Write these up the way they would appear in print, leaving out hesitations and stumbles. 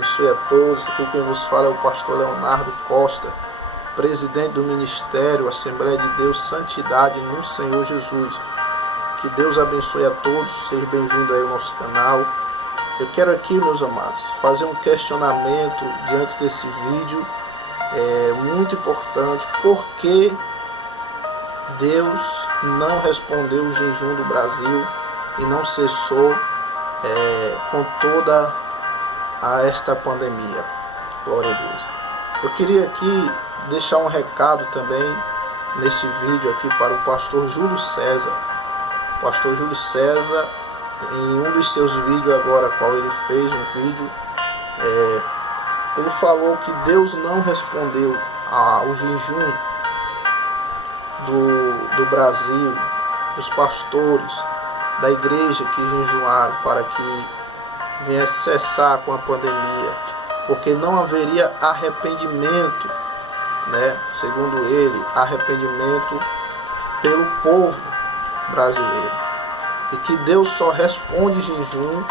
abençoe a todos. Aqui quem vos fala é o pastor Leonardo Costa, presidente do Ministério Assembleia de Deus Santidade no Senhor Jesus. Que Deus abençoe a todos. Seja bem-vindo aí ao nosso canal. Eu quero aqui, meus amados, fazer um questionamento diante desse vídeo. É muito importante. Por que Deus não respondeu o jejum do Brasil e não cessou com toda esta pandemia? Glória a Deus. Eu queria aqui deixar um recado também nesse vídeo aqui para o pastor Júlio César. O pastor Júlio César, em um dos seus vídeos agora, qual ele fez um vídeo, ele falou que Deus não respondeu ao jejum do Brasil, dos pastores da igreja que jejuaram para que viesse cessar com a pandemia, porque não haveria arrependimento, segundo ele, arrependimento pelo povo brasileiro, e que Deus só responde jejum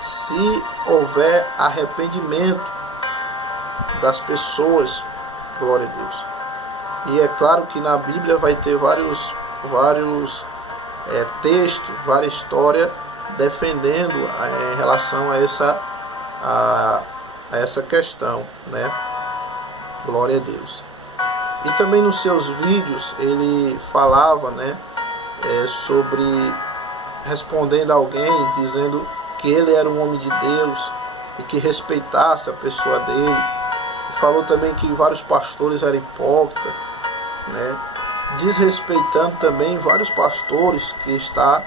se houver arrependimento das pessoas. Glória a Deus. E é claro que na Bíblia vai ter vários textos, várias histórias defendendo em relação a essa questão, Glória a Deus. E também nos seus vídeos ele falava, sobre respondendo a alguém, dizendo que ele era um homem de Deus e que respeitasse a pessoa dele. E falou também que vários pastores eram hipócritas, desrespeitando também vários pastores que está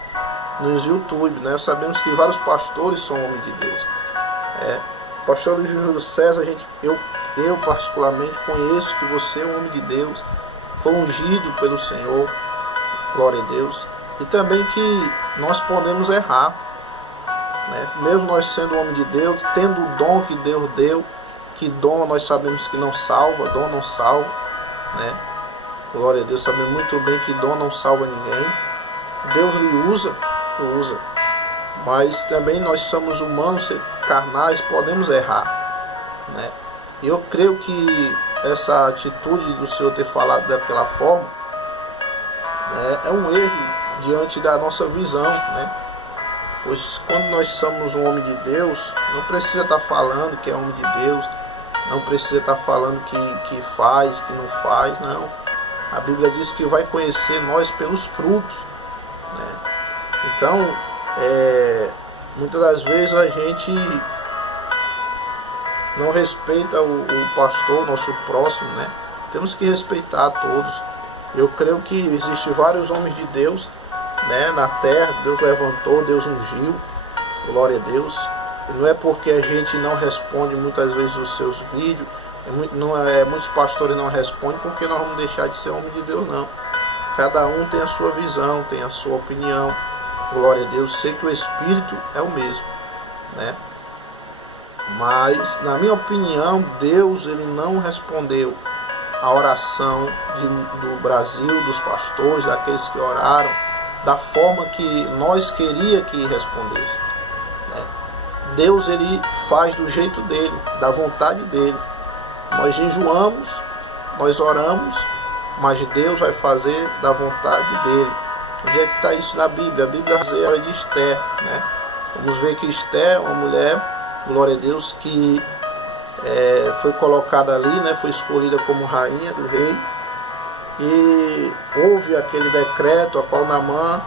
nos YouTube, Sabemos que vários pastores são homens de Deus. O pastor Júlio César, eu particularmente conheço que você é um homem de Deus, foi ungido pelo Senhor, glória a Deus, e também que nós podemos errar, mesmo nós sendo homem de Deus, tendo o dom que Deus deu, que dom nós sabemos que não salva, dom não salva, Glória a Deus, sabemos muito bem que dom não salva ninguém. Deus lhe usa, mas também nós somos humanos, carnais, podemos errar, E eu creio que essa atitude do Senhor ter falado daquela forma é um erro diante da nossa visão, Pois quando nós somos um homem de Deus, não precisa estar falando que é homem de Deus, não precisa estar falando que faz, que não faz, não. A Bíblia diz que vai conhecer nós pelos frutos, Então, muitas das vezes a gente não respeita o pastor, nosso próximo, Temos que respeitar todos. Eu creio que existem vários homens de Deus, na terra. Deus levantou, Deus ungiu, glória a Deus. E não é porque a gente não responde muitas vezes os seus vídeos, muitos pastores não respondem porque nós vamos deixar de ser homem de Deus, não. Cada um tem a sua visão, tem a sua opinião, glória a Deus. Sei que o Espírito é o mesmo, Mas, na minha opinião, Deus ele não respondeu a oração do Brasil, dos pastores, daqueles que oraram, da forma que nós queríamos que respondesse. Deus ele faz do jeito dele, da vontade dele. Nós jejuamos, nós oramos, mas Deus vai fazer da vontade dele. Onde é que está isso na Bíblia? A Bíblia fala de Esther, Vamos ver que Esther é uma mulher, glória a Deus, que foi colocada ali, foi escolhida como rainha do rei. E houve aquele decreto a qual Naamã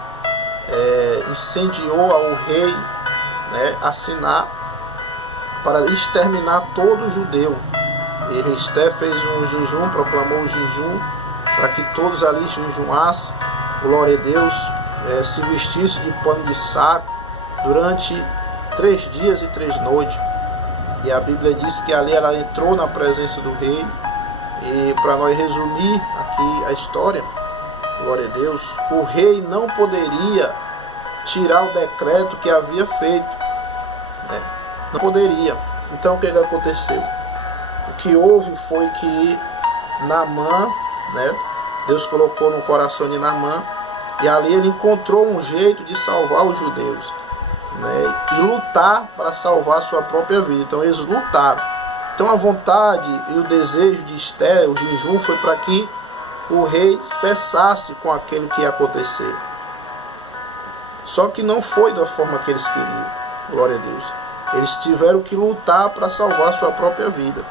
incendiou ao rei assinar para exterminar todo judeu. E Esther fez um jejum, proclamou o jejum para que todos ali jejuassem, glória a Deus, se vestissem de pano de saco durante 3 dias e 3 noites. E a Bíblia diz que ali ela entrou na presença do rei. E para nós resumir aqui a história, glória a Deus, o rei não poderia tirar o decreto que havia feito, não poderia. Então o que aconteceu? O que houve foi que Naamã, Deus colocou no coração de Naamã, e ali ele encontrou um jeito de salvar os judeus. né, e lutar para salvar a sua própria vida. Então eles lutaram. Então a vontade e o desejo de Esther, o jejum, foi para que o rei cessasse com aquilo que ia acontecer. Só que não foi da forma que eles queriam. Glória a Deus. Eles tiveram que lutar para salvar a sua própria vida.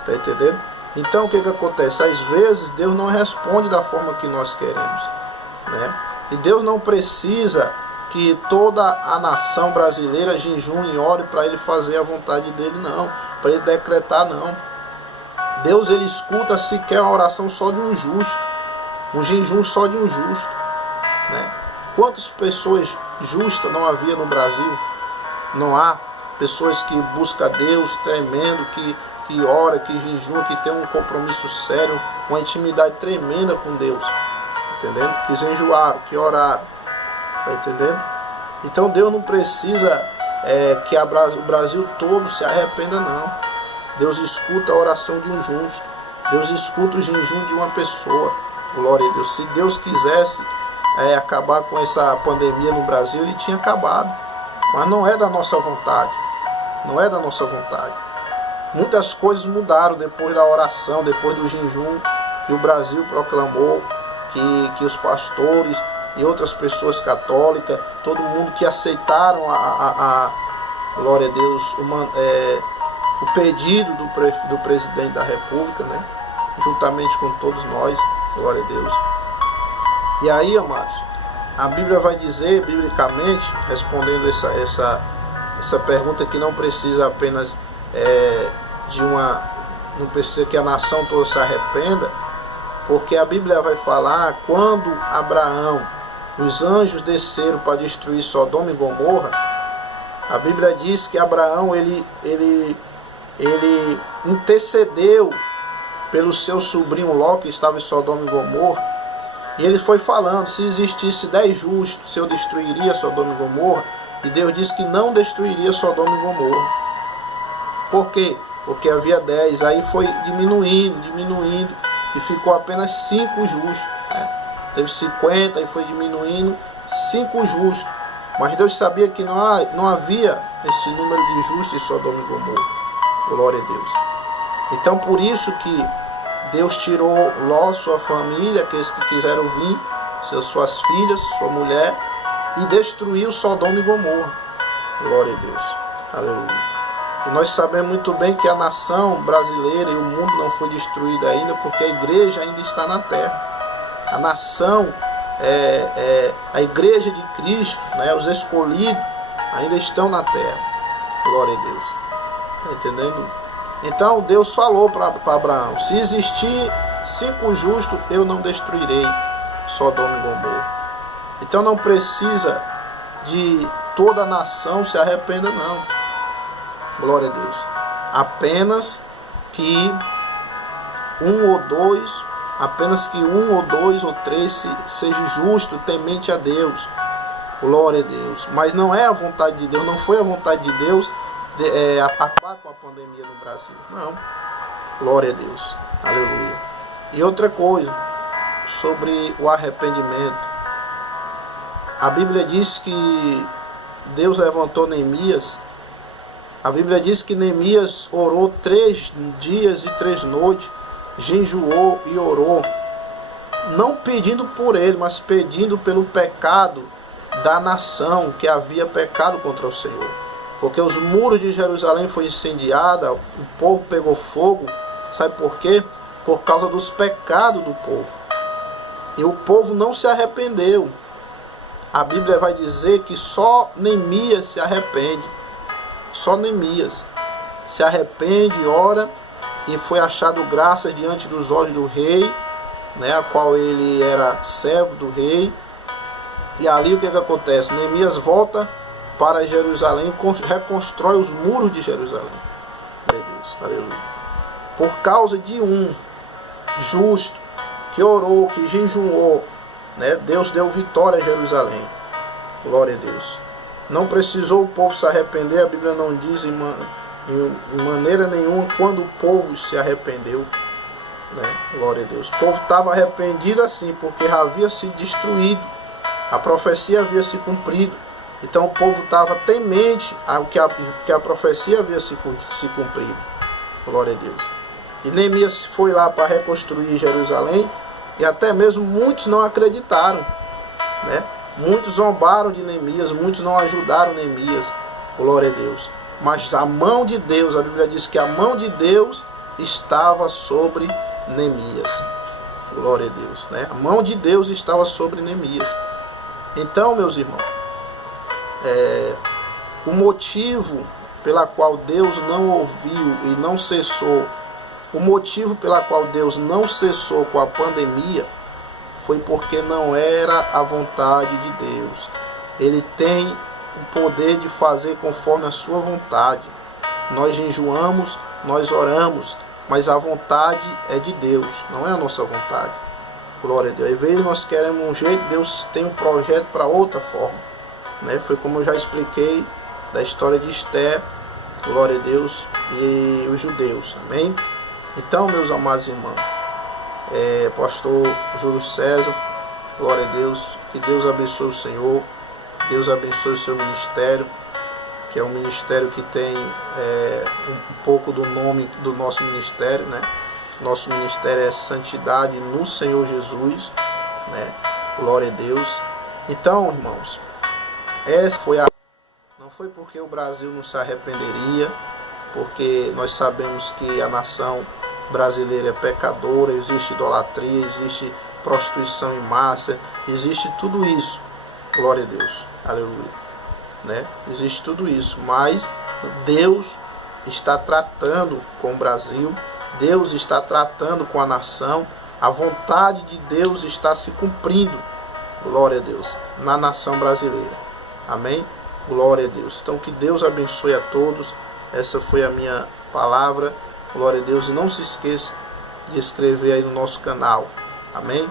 Está entendendo? Então o que acontece? Às vezes Deus não responde da forma que nós queremos, né? E Deus não precisa que toda a nação brasileira jejune e ore para ele fazer a vontade dele, não. Para ele decretar, não. Deus, ele escuta sequer uma oração só de um justo. Um jejum só de um justo, né? Quantas pessoas justas não havia no Brasil? Não há pessoas que buscam Deus tremendo, que ora, que jejum, que tem um compromisso sério, uma intimidade tremenda com Deus, entendendo? Que jejuaram, que oraram, tá entendendo? Então Deus não precisa que o Brasil todo se arrependa, não. Deus escuta a oração de um justo. Deus escuta o jejum de uma pessoa. Glória a Deus. Se Deus quisesse acabar com essa pandemia no Brasil, ele tinha acabado. Mas não é da nossa vontade. Não é da nossa vontade. Muitas coisas mudaram depois da oração, depois do jejum que o Brasil proclamou, que os pastores e outras pessoas católicas, todo mundo que aceitaram glória a Deus, o pedido do presidente da República, né? Juntamente com todos nós, glória a Deus. E aí, amados, a Bíblia vai dizer, biblicamente, respondendo essa pergunta, que não precisa apenas não precisa que a nação toda se arrependa, porque a Bíblia vai falar quando Abraão, os anjos desceram para destruir Sodoma e Gomorra. A Bíblia diz que Abraão ele intercedeu pelo seu sobrinho Ló, que estava em Sodoma e Gomorra, e ele foi falando: se existisse 10 justos, eu destruiria Sodoma e Gomorra. E Deus disse que não destruiria Sodoma e Gomorra. Por quê? Porque havia 10, aí foi diminuindo, e ficou apenas 5 justos, né? Teve 50 e foi diminuindo, 5 justos. Mas Deus sabia que não havia esse número de justos em Sodoma e Gomorra. Glória a Deus. Então por isso que Deus tirou Ló, sua família, aqueles que quiseram vir, suas filhas, sua mulher, e destruiu Sodoma e Gomorra. Glória a Deus. Aleluia. E nós sabemos muito bem que a nação brasileira e o mundo não foi destruído ainda, porque a igreja ainda está na terra. A nação, a igreja de Cristo, né, os escolhidos, ainda estão na terra. Glória a Deus. Está entendendo? Então Deus falou para Abraão: se existir 5 justos, eu não destruirei Sodoma e Gomorra. Então não precisa de toda a nação se arrependa, não. Glória a Deus. Apenas que um ou dois ou três seja justo, temente a Deus. Glória a Deus. Mas não é a vontade de Deus, não foi a vontade de Deus acabar com a pandemia no Brasil. Não. Glória a Deus. Aleluia. E outra coisa, sobre o arrependimento. A Bíblia diz que Deus levantou Neemias. A Bíblia diz que Neemias orou 3 dias e 3 noites, jejuou e orou, não pedindo por ele, mas pedindo pelo pecado da nação que havia pecado contra o Senhor. Porque os muros de Jerusalém foram incendiados, o povo pegou fogo. Sabe por quê? Por causa dos pecados do povo. E o povo não se arrependeu. A Bíblia vai dizer que só Neemias se arrepende. Só Neemias se arrepende, ora, e foi achado graça diante dos olhos do rei, né, a qual ele era servo do rei. E ali o que acontece? Neemias volta para Jerusalém, reconstrói os muros de Jerusalém. Meu Deus, aleluia. Por causa de um justo que orou, que jejuou, né, Deus deu vitória a Jerusalém. Glória a Deus. Não precisou o povo se arrepender. A Bíblia não diz em maneira nenhuma quando o povo se arrependeu, né? Glória a Deus. O povo estava arrependido assim, porque havia sido destruído. A profecia havia se cumprido. Então o povo estava temente ao que a profecia havia se cumprido. Glória a Deus. E Neemias foi lá para reconstruir Jerusalém, e até mesmo muitos não acreditaram, né? Muitos zombaram de Neemias, muitos não ajudaram Neemias. Glória a Deus. Mas a mão de Deus, a Bíblia diz que a mão de Deus estava sobre Neemias. Glória a Deus, né? A mão de Deus estava sobre Neemias. Então, meus irmãos, o motivo pela qual Deus não ouviu e não cessou, o motivo pela qual Deus não cessou com a pandemia foi porque não era a vontade de Deus. Ele tem o poder de fazer conforme a sua vontade. Nós jejuamos, nós oramos, mas a vontade é de Deus, não é a nossa vontade. Glória a Deus. Às vezes nós queremos um jeito, Deus tem um projeto para outra forma, né? Foi como eu já expliquei da história de Esther, glória a Deus, e os judeus, amém? Então, meus amados irmãos, pastor Júlio César, glória a Deus, que Deus abençoe o Senhor, Deus abençoe o seu ministério, que é um ministério que tem um pouco do nome do nosso ministério, né? Nosso ministério é Santidade no Senhor Jesus, né? Glória a Deus. Então, irmãos, essa foi não foi porque o Brasil não se arrependeria, porque nós sabemos que a nação brasileira é pecadora, existe idolatria, existe prostituição em massa, existe tudo isso. Glória a Deus, aleluia, né? Existe tudo isso, mas Deus está tratando com o Brasil, Deus está tratando com a nação, a vontade de Deus está se cumprindo, glória a Deus, na nação brasileira, amém? Glória a Deus. Então que Deus abençoe a todos. Essa foi a minha palavra, glória a Deus, e não se esqueça de inscrever aí no nosso canal, amém?